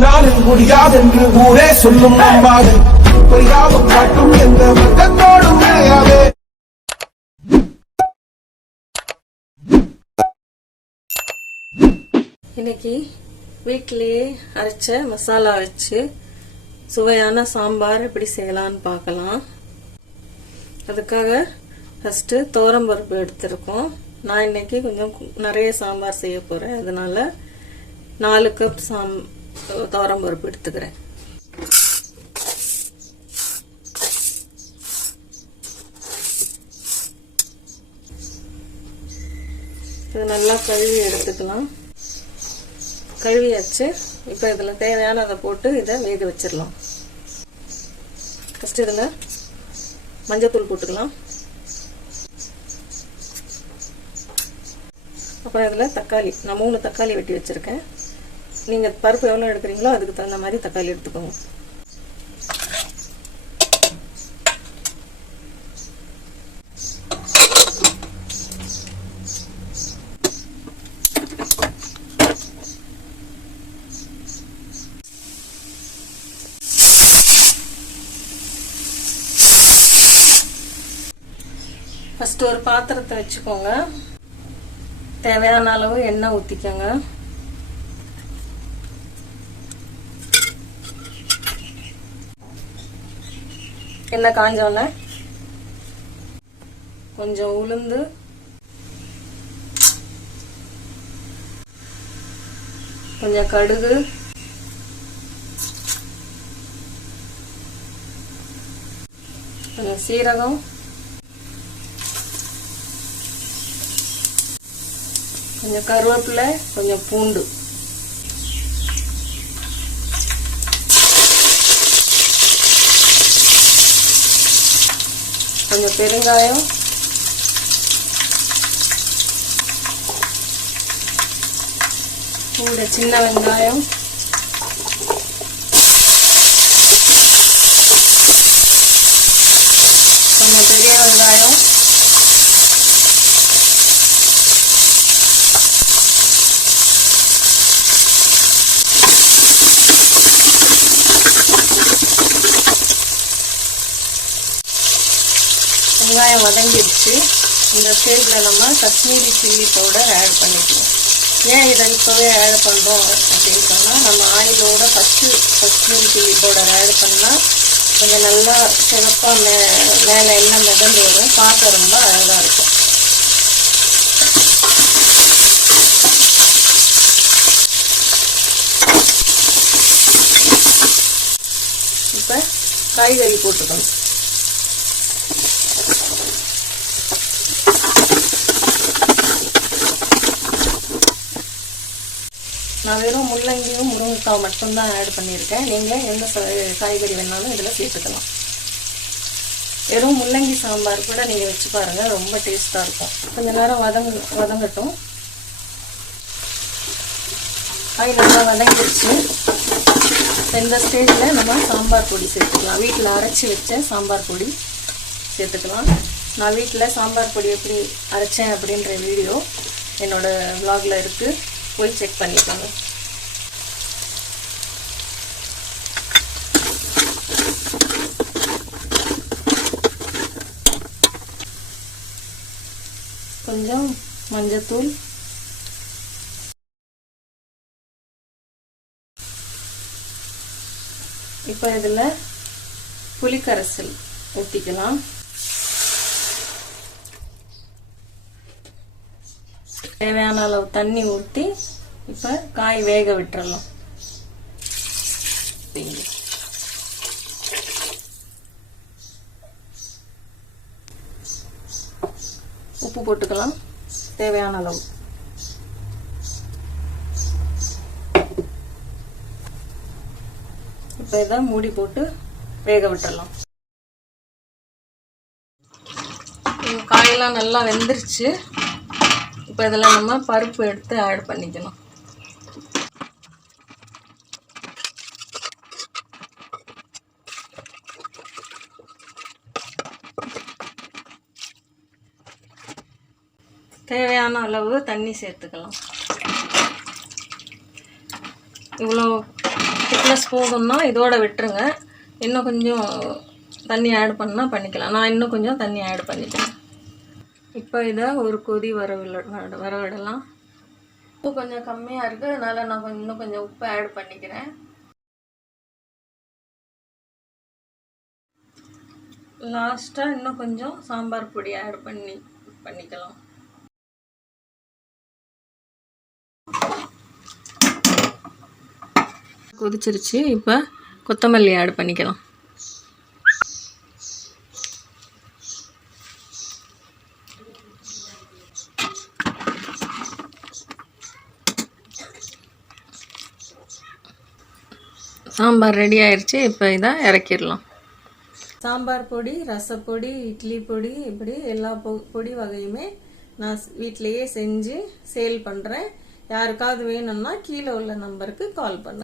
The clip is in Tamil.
உன்னால் முடியாதென்று ஊரே சொல்லும் நம்பாது பொய்யாவும் காட்டும் எந்த வட்டத்தோடும் விளையாதே இன்னைக்கு வீட்டிலேயே அரைச்ச மசாலா வச்சு சுவையான சாம்பார் எப்படி செய்யலான்னு பார்க்கலாம். அதுக்காக ஃபஸ்ட்டு பருப்பு எடுத்திருக்கோம். நான் இன்னைக்கு கொஞ்சம் நிறைய சாம்பார் செய்ய போகிறேன் அதனால நாலு கப் சாம் பருப்பு எடுத்துக்கிறேன். இது நல்லா கழுவி எடுத்துக்கலாம். கழுவியாச்சு. இப்போ இதில் தேவையானதை போட்டு இதை வேக வச்சிடலாம். ஃபஸ்ட்டு இதில் மஞ்சத்தூள் போட்டுக்கலாம். அப்புறம் இதில் தக்காளி. நான் மூணு தக்காளி வெட்டி வச்சுருக்கேன். நீங்கள் பருப்பு எவ்வளோ எடுக்கிறீங்களோ அதுக்கு தகுந்த மாதிரி தக்காளி எடுத்துக்கோங்க. ஃபஸ்ட்டு ஒரு பாத்திரத்தை வச்சுக்கோங்க. தேவையான அளவு எண்ணெய் ஊற்றிக்கோங்க எண்ணெய் காஞ்சோன்னே? கொஞ்சம் உளுந்து. கொஞ்சம் கடுகு. கொஞ்சம் சீரகம். கொஞ்சம் கருவேப்பிலை கொஞ்சம் பூண்டு. கொஞ்சம் பெருங்காயம் கூட சின்ன வெங்காயம் கொஞ்சம் பெரிய வெங்காயம் வெங்காயம் வதங்கிடுச்சு. இந்த ஸ்டேஜில் நம்ம காஷ்மீரி சில்லி பவுடர் ஆட் பண்ணிக்கலாம். ஏன் இதை இப்போவே ஆட் பண்ணுறோம் அப்படின்னு சொன்னால் நம்ம ஆயிலோட first Kashmiri chilli powder add பண்ணால் கொஞ்சம் நல்லா சிறப்பாக மே மேலே எண்ணெய் மிதந்து வரும் பார்க்க ரொம்ப அழகாக இருக்கும். இப்போ காய்கறி போட்டுக்கணும். நான் வெறும் முள்ளங்கியும் முருங்கைக்காய் மட்டும்தான் ஆட் பண்ணியிருக்கேன். நீங்கள் எந்த காய்கறி வேணாலும் இதில் சேர்த்துக்கலாம். வெறும் முள்ளங்கி சாம்பார் கூட நீங்கள் வச்சு பாருங்கள் ரொம்ப டேஸ்ட்டாக இருக்கும். கொஞ்சம் நேரம் வதங்க வதங்கட்டும். காய் நல்லா வதங்கிடுச்சு இந்த ஸ்டேஜில் நம்ம சாம்பார் பொடி சேர்த்துக்கலாம். வீட்டில் அரைச்சி வச்ச சாம்பார் பொடி சேர்த்துக்கலாம். நான் வீட்டில் சாம்பார் பொடி எப்படி அரைச்சேன் அப்படின்ற வீடியோ என்னோடய விலாகில் இருக்குது போய் செக் பண்ணிக்கோங்க. கொஞ்சம் மஞ்சத்தூள். இப்போ இதில் புளிக்கரைசல் ஊற்றிக்கலாம் தேவையான அளவு தண்ணி ஊற்றி இப்போ காய் வேக விட்டுறலாம். உப்பு போட்டுக்கலாம். தேவையான அளவு. இப்போ இதை மூடி போட்டு வேக விட்டுறலாம். இந்த காயெல்லாம் நல்லா வெந்துருச்சு. இப்போ இதில் நம்ம பருப்பு எடுத்து ஆட் பண்ணிக்கணும். தேவையான அளவு தண்ணி சேர்த்துக்கலாம். இவ்வளோ திக்னஸ் போதும்னா இதோட விட்டுருங்க. இன்னும் கொஞ்சம் தண்ணி ஆட் பண்ணால் பண்ணிக்கலாம். நான் இன்னும் கொஞ்சம் தண்ணி ஆட் பண்ணிக்கிறேன். இப்போ இதை ஒரு கொதி வர வரவிடலாம் வர விடலாம். உப்பு கொஞ்சம் கம்மியாக இருக்குது அதனால் நான் கொஞ்சம் இன்னும் கொஞ்சம் உப்பு ஆட் பண்ணிக்கிறேன். லாஸ்ட்டாக இன்னும் கொஞ்சம் சாம்பார் பொடி ஆட் பண்ணி பண்ணிக்கலாம். கொதிச்சிருச்சு இப்போ கொத்தமல்லி ஆட் பண்ணிக்கலாம். சாம்பார் ரெடி ஆயிடுச்சு இப்போ இதை இறக்கிடலாம். சாம்பார் பொடி ரசப்பொடி இட்லி பொடி இப்படி எல்லா பொ பொடி வகையுமே நான் வீட்டிலையே செஞ்சு சேல் பண்ணுறேன் யாருக்காவது வேணும்னா கீழே உள்ள நம்பருக்கு கால் பண்ண